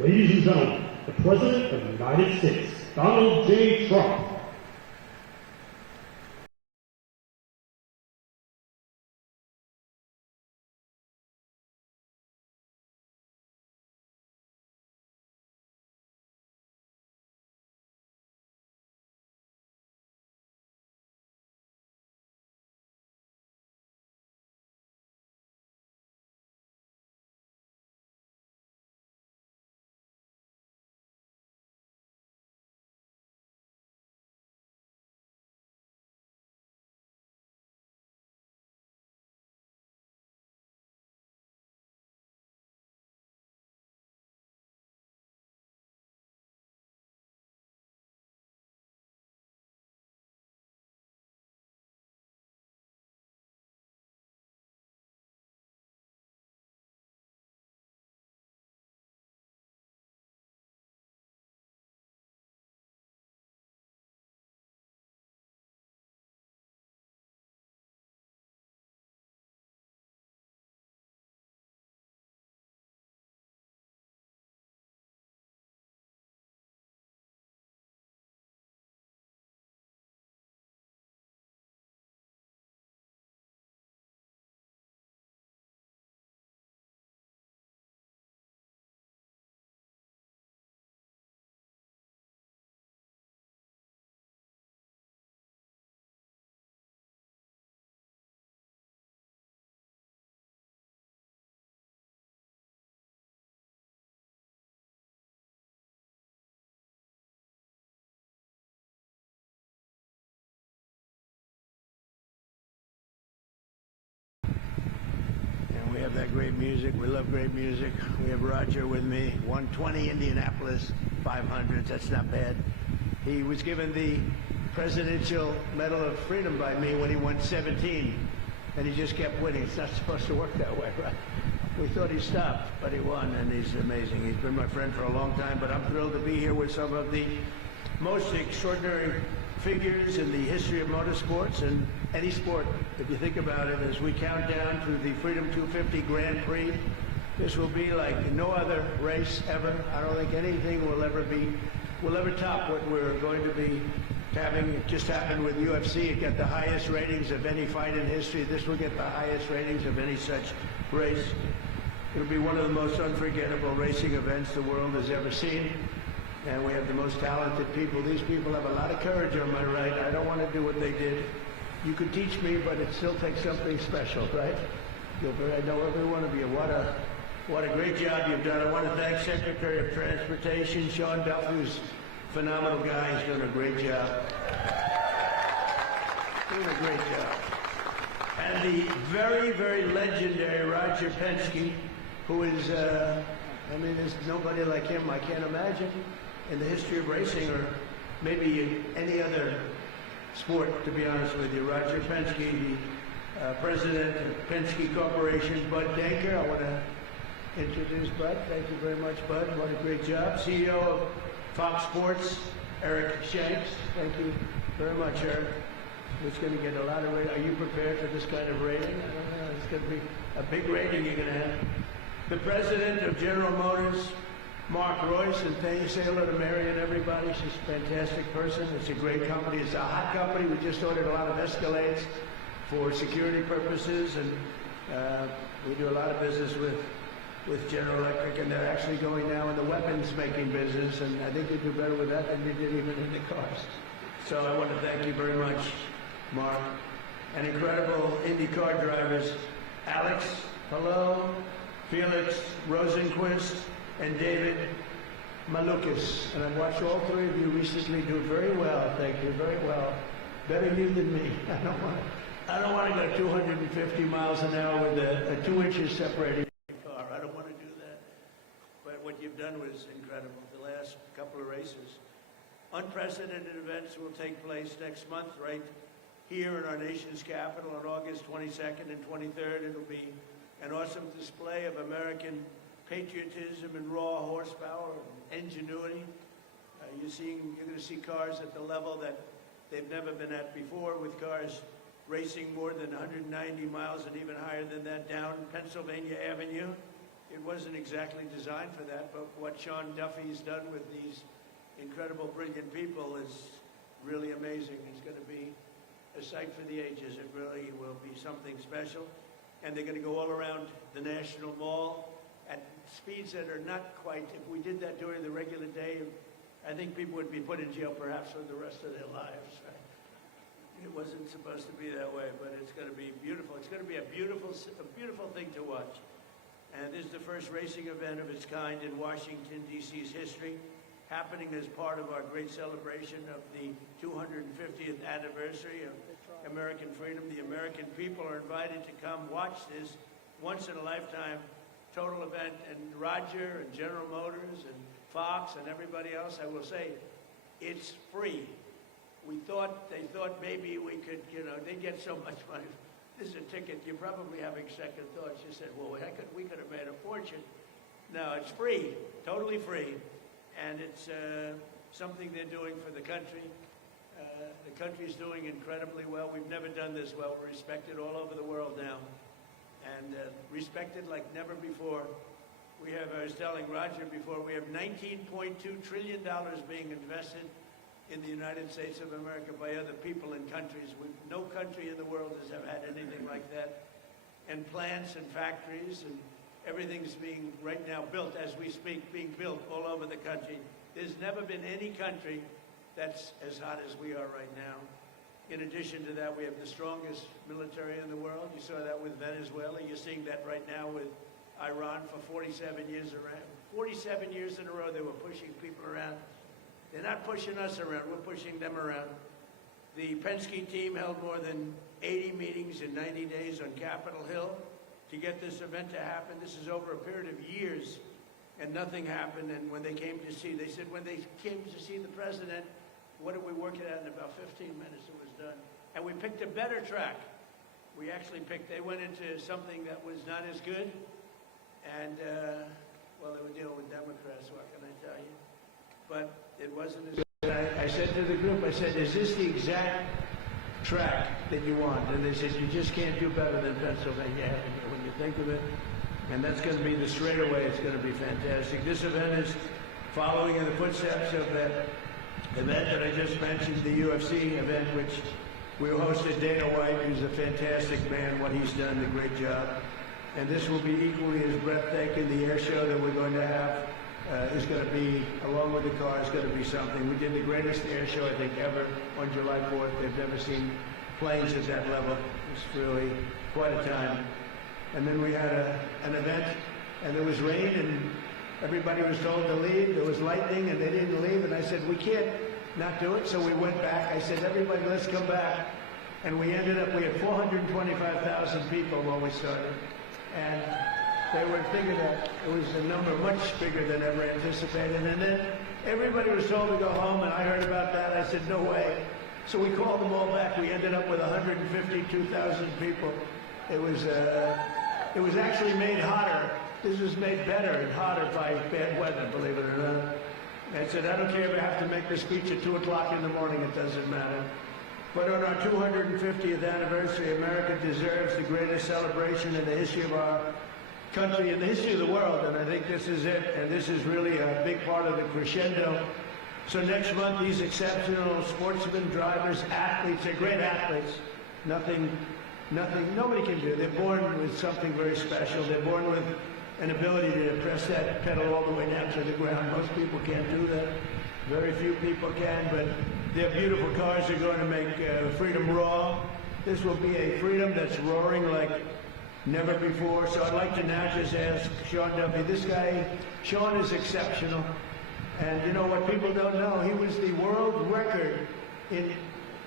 Ladies and gentlemen, the President of the United States, Donald J. Trump, that great music. We love great music. We have Roger with me, 120 Indianapolis 500s. That's not bad. He was given the Presidential Medal of Freedom by me when he won 17, and he just kept winning. It's not supposed to work that way, right? We thought he stopped, but he won, and he's amazing. He's been my friend for a long time, but I'm thrilled to be here with some of the most extraordinary figures in the history of motorsports and any sport. If you think about it, as we count down to the Freedom 250 Grand Prix, this will be like no other race ever. I don't think anything will ever top what we're going to be having. It just happened with UFC. It got the highest ratings of any fight in history. This will get the highest ratings of any such race. It'll be one of the most unforgettable racing events the world has ever seen. And we have the most talented people. These people have a lot of courage on my right. I don't want to do what they did. You could teach me, but it still takes something special, right? I know every one of you. What a great job you've done. I want to thank Secretary of Transportation, Sean Duffy, who's a phenomenal guy. He's doing a great job. Doing a great job. And the very, very legendary Roger Penske, who is, there's nobody like him, I can't imagine, in the history of racing or maybe in any other sport, to be honest with you. Roger Penske, the president of Penske Corporation. Bud Denker, I want to introduce Bud. Thank you very much, Bud. What a great job. CEO of Fox Sports, Eric Shanks. Thank you very much, Eric. It's going to get a lot of rating. Are you prepared for this kind of rating? I don't know. It's going to be a big rating you're going to have. The president of General Motors, Mark Royce, and thank you. Say hello to Mary and everybody. She's a fantastic person. It's a great company. It's a hot company. We just ordered a lot of Escalades for security purposes, and we do a lot of business with General Electric, and they're actually going now in the weapons making business, and I think they do better with that than they did even in the cars. So I want to thank you very much, Mark. And incredible IndyCar drivers, Alex, hello, Felix Rosenquist, and David Malukas. And I've watched all three of you recently do very well. Thank you, very well. Better you than me. I don't want to go 250 miles an hour with a 2 inches separating car. I don't want to do that. But what you've done was incredible. The last couple of races. Unprecedented events will take place next month, right here in our nation's capital on August 22nd and 23rd. It'll be an awesome display of American patriotism and raw horsepower and ingenuity. You're going to see cars at the level that they've never been at before, with cars racing more than 190 miles and even higher than that down Pennsylvania Avenue. It wasn't exactly designed for that, but what Sean Duffy's done with these incredible, brilliant people is really amazing. It's going to be a sight for the ages. It really will be something special. And they're going to go all around the National Mall at speeds that are not quite, if we did that during the regular day, I think people would be put in jail perhaps for the rest of their lives. Right? It wasn't supposed to be that way, but it's going to be beautiful. It's going to be a beautiful thing to watch. And this is the first racing event of its kind in Washington, D.C.'s history, happening as part of our great celebration of the 250th anniversary of American freedom. The American people are invited to come watch this once-in-a-lifetime total event. And Roger and General Motors and Fox and everybody else, I will say, it's free. They thought maybe we could, they get so much money. This is a ticket. You're probably having second thoughts. You said, well, we could have made a fortune. No, it's free, totally free. And it's something they're doing for the country. The country's doing incredibly well. We've never done this well. We're respected all over the world now. And respected like never before. I was telling Roger before, we have $19.2 trillion being invested in the United States of America by other people and countries. No country in the world has ever had anything like that. And plants and factories and everything's being right now built as we speak, being built all over the country. There's never been any country that's as hot as we are right now. In addition to that, we have the strongest military in the world. You saw that with Venezuela. You're seeing that right now with Iran for 47 years around. 47 years in a row they were pushing people around. They're not pushing us around, we're pushing them around. The Penske team held more than 80 meetings in 90 days on Capitol Hill. to get this event to happen. This is over a period of years, and nothing happened. And when they came to see, they said when they came to see the president, what did we work it out in about 15 minutes? It was done. And we picked a better track. We actually picked, they went into something that was not as good. And, well, they were dealing with Democrats, what can I tell you? But it wasn't as good. I said to the group, I said, is this the exact track that you want? And they said, you just can't do better than Pennsylvania Avenue when you think of it. And that's going to be the straightaway. It's going to be fantastic. This event is following in the footsteps of that event that I just mentioned, the UFC event, which we hosted Dana White, who's a fantastic man. What he's done, a great job. And this will be equally as breathtaking. The air show that we're going to have is going to be, along with the car, is going to be something. We did the greatest air show, I think, ever on July 4th. They've never seen planes at that level. It's really quite a time. And then we had an event, and there was rain, and everybody was told to leave. There was lightning, and they didn't leave. And I said, we can't not do it. So we went back. I said, everybody, let's come back. And we ended up, we had 425,000 people when we started. And they were thinking that it was a number much bigger than ever anticipated. And then everybody was told to go home, and I heard about that. I said, no way. So we called them all back. We ended up with 152,000 people. It was actually made hotter. This was made better and hotter by bad weather, believe it or not. I said, I don't care if I have to make the speech at 2 o'clock in the morning, it doesn't matter. But on our 250th anniversary, America deserves the greatest celebration in the history of our country, in the history of the world, and I think this is it, and this is really a big part of the crescendo. So next month, these exceptional sportsmen, drivers, athletes, they're great athletes, nobody can do. They're born with something very special. They're born with an ability to press that pedal all the way down to the ground. Most people can't do that. Very few people can, but their beautiful cars are going to make freedom roar. This will be a freedom that's roaring like never before. So I'd like to now just ask Sean Duffy. This guy, Sean, is exceptional. And you know what people don't know? He was the world record in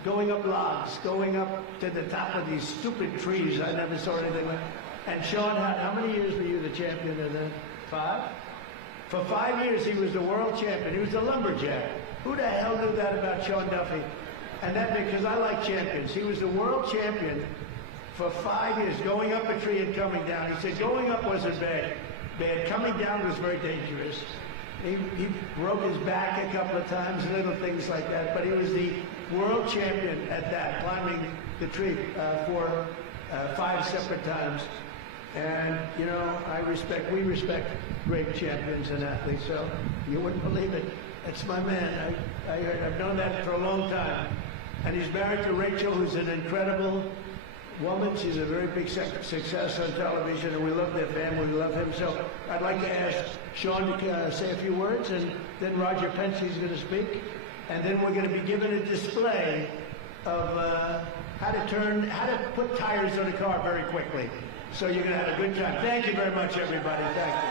going up logs, going up to the top of these stupid trees. I never saw anything like that. And Sean, how many years were you the champion in that? 5? For 5 years, he was the world champion. He was a lumberjack. Who the hell knew that about Sean Duffy? And that because I like champions. He was the world champion for 5 years, going up a tree and coming down. He said going up wasn't bad. Coming down was very dangerous. He broke his back a couple of times, little things like that. But he was the world champion at that, climbing the tree for 5 separate times. And, you know, we respect great champions and athletes, so you wouldn't believe it. It's my man. I've known that for a long time. And he's married to Rachel, who's an incredible woman. She's a very big success on television, and we love their family. We love him. So I'd like to ask Sean to say a few words, and then Roger Penske's going to speak. And then we're going to be given a display of how to put tires on a car very quickly. So you're going to have a good time. Thank you very much, everybody. Thank you.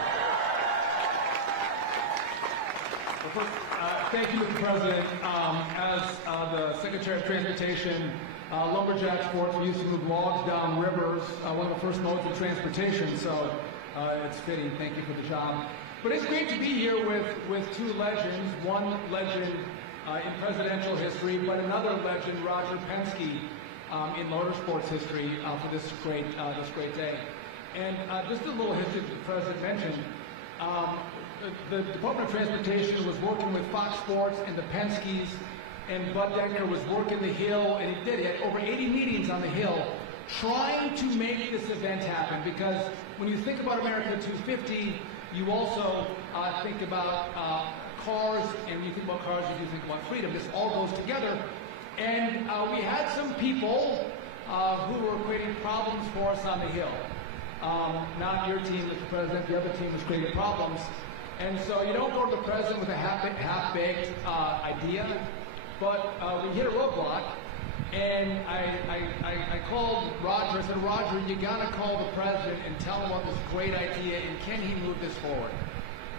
Thank you, Mr. President. As the Secretary of Transportation, lumberjack sports, we used to move logs down rivers, one of the first modes of transportation, so it's fitting. Thank you for the job. But it's great to be here with 2 legends, one legend in presidential history, but another legend, Roger Penske, in motorsports history for this great day. And just a little history that the President mentioned. The Department of Transportation was working with Fox Sports and the Penskes, and Bud Decker was working the Hill, and he did. He had over 80 meetings on the Hill trying to make this event happen, because when you think about America 250, you also think about cars, and when you think about cars, you do think about freedom. This all goes together. And we had some people who were creating problems for us on the Hill. Not your team, Mr. President, the other team was creating problems. And so you don't go to the President with a half-baked idea, but we hit a roadblock, and I called Roger. I said, Roger, you gotta call the President and tell him about this great idea, and can he move this forward?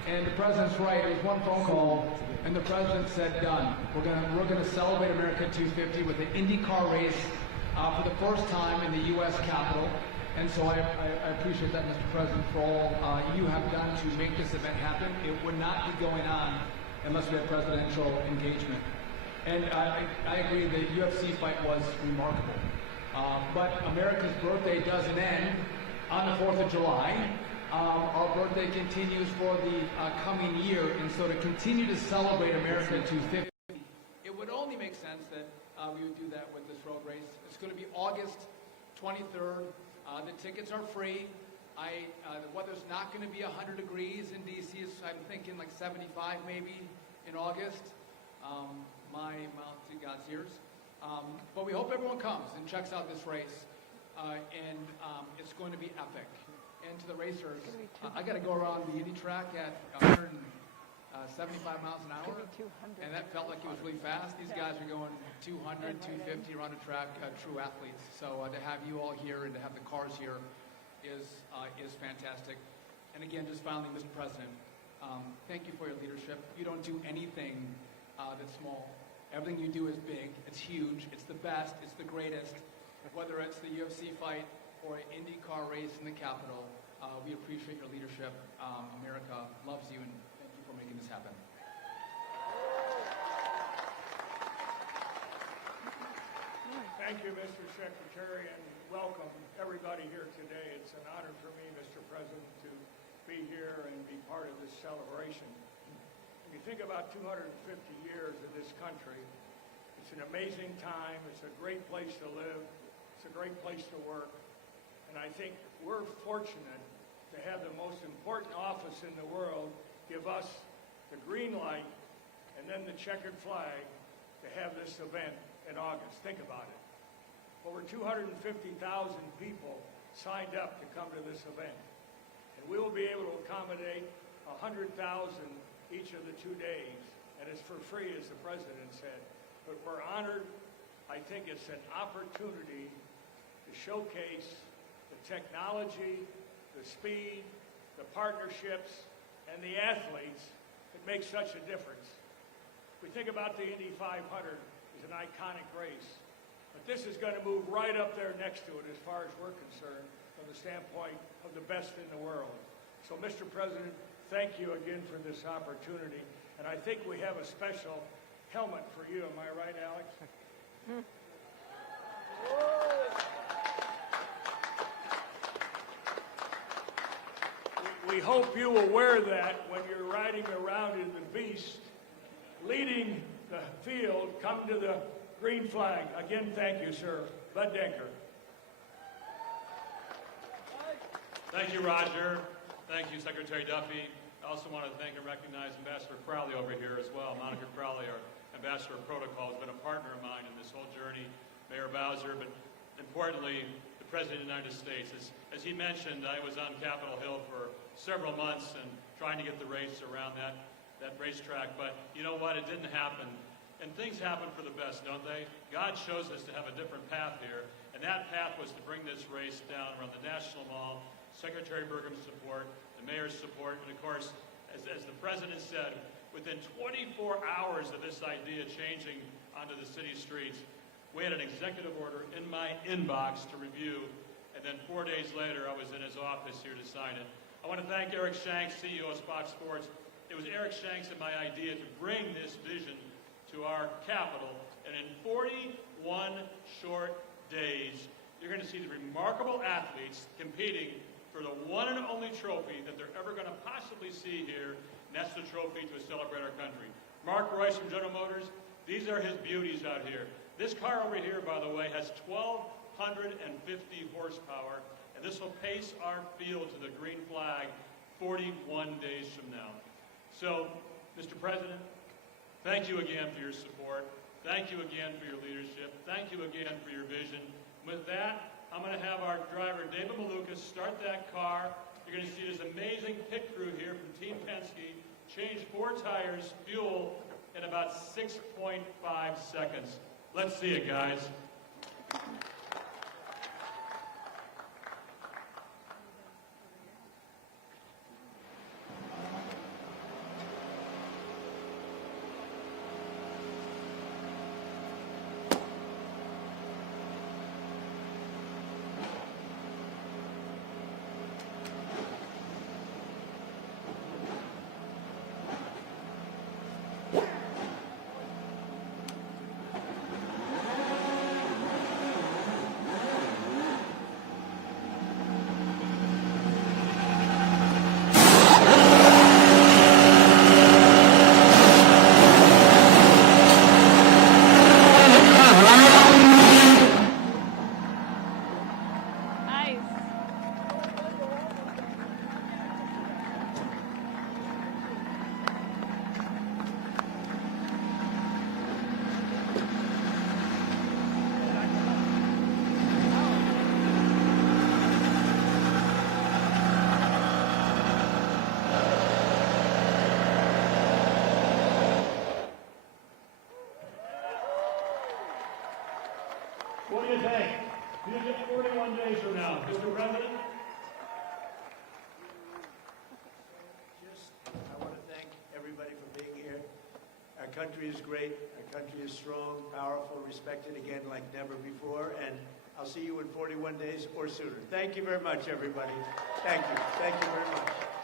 And the President's right. It was one phone call, and the President said, done. We're gonna celebrate America 250 with an IndyCar race for the first time in the U.S. Capitol. And so I appreciate that, Mr. President, for all you have done to make this event happen. It would not be going on unless we had presidential engagement. And I agree the UFC fight was remarkable. But America's birthday doesn't end on the 4th of July. Our birthday continues for the coming year, and so to continue to celebrate America to 50, it would only make sense that we would do that with this road race. It's going to be August 23rd. The tickets are free. The weather's not going to be 100 degrees in D.C. I'm thinking like 75 maybe in August. My mouth to God's ears. But we hope everyone comes and checks out this race. And it's going to be epic. And to the racers, I got to go around the Indy track at 175 miles an hour. And that felt like it was really fast. These guys are going 200, 250 around the track, true athletes. So to have you all here and to have the cars here is fantastic. And again, just finally, Mr. President, thank you for your leadership. You don't do anything that's small. Everything you do is big, it's huge, it's the best, it's the greatest. Whether it's the UFC fight or an IndyCar race in the Capitol, we appreciate your leadership. America loves you, and thank you for making this happen. Thank you, Mr. Secretary, and welcome everybody here today. It's an honor for me, Mr. President, to be here and be part of this celebration. When you think about 250 years of this country, it's an amazing time. It's a great place to live. It's a great place to work. And I think we're fortunate to have the most important office in the world give us the green light and then the checkered flag to have this event in August. Think about it. Over 250,000 people signed up to come to this event. And we will be able to accommodate 100,000 each of the 2 days. And it's for free, as the President said. But we're honored. I think it's an opportunity to showcase the technology, the speed, the partnerships, and the athletes that make such a difference. We think about the Indy 500 as an iconic race, but this is going to move right up there next to it as far as we're concerned from the standpoint of the best in the world. So, Mr. President, thank you again for this opportunity, and I think we have a special helmet for you. Am I right, Alex? We hope you will wear that when you're riding around in the Beast, leading the field. Come to the green flag. Again, thank you, sir. Bud Denker. Thank you, Roger. Thank you, Secretary Duffy. I also want to thank and recognize Ambassador Crowley over here as well. Monica Crowley, our Ambassador of Protocol, has been a partner of mine in this whole journey. Mayor Bowser, but importantly, the President of the United States. As he mentioned, I was on Capitol Hill for several months and trying to get the race around that racetrack, but you know what? It didn't happen. And things happen for the best, don't they? God chose us to have a different path here, and that path was to bring this race down around the National Mall, Secretary Burgum's support, the mayor's support, and of course, as the President said, within 24 hours of this idea changing onto the city streets, we had an executive order in my inbox to review, and then 4 days later, I was in his office here to sign it. I want to thank Eric Shanks, CEO of Fox Sports. It was Eric Shanks and my idea to bring this vision to our capital, and in 41 short days, you're going to see the remarkable athletes competing for the one and only trophy that they're ever going to possibly see here, and that's the trophy to celebrate our country. Mark Royce from General Motors, these are his beauties out here. This car over here, by the way, has 1,250 horsepower, and this will pace our field to the green flag 41 days from now. So, Mr. President, thank you again for your support. Thank you again for your leadership. Thank you again for your vision. With that, I'm going to have our driver, David Malukas, start that car. You're going to see this amazing pit crew here from Team Penske change 4 tires, fuel, in about 6.5 seconds. Let's see it, guys. What do you think? You get 41 days from now, Mr. President? I want to thank everybody for being here. Our country is great. Our country is strong, powerful, respected again like never before. And I'll see you in 41 days or sooner. Thank you very much, everybody. Thank you. Thank you very much.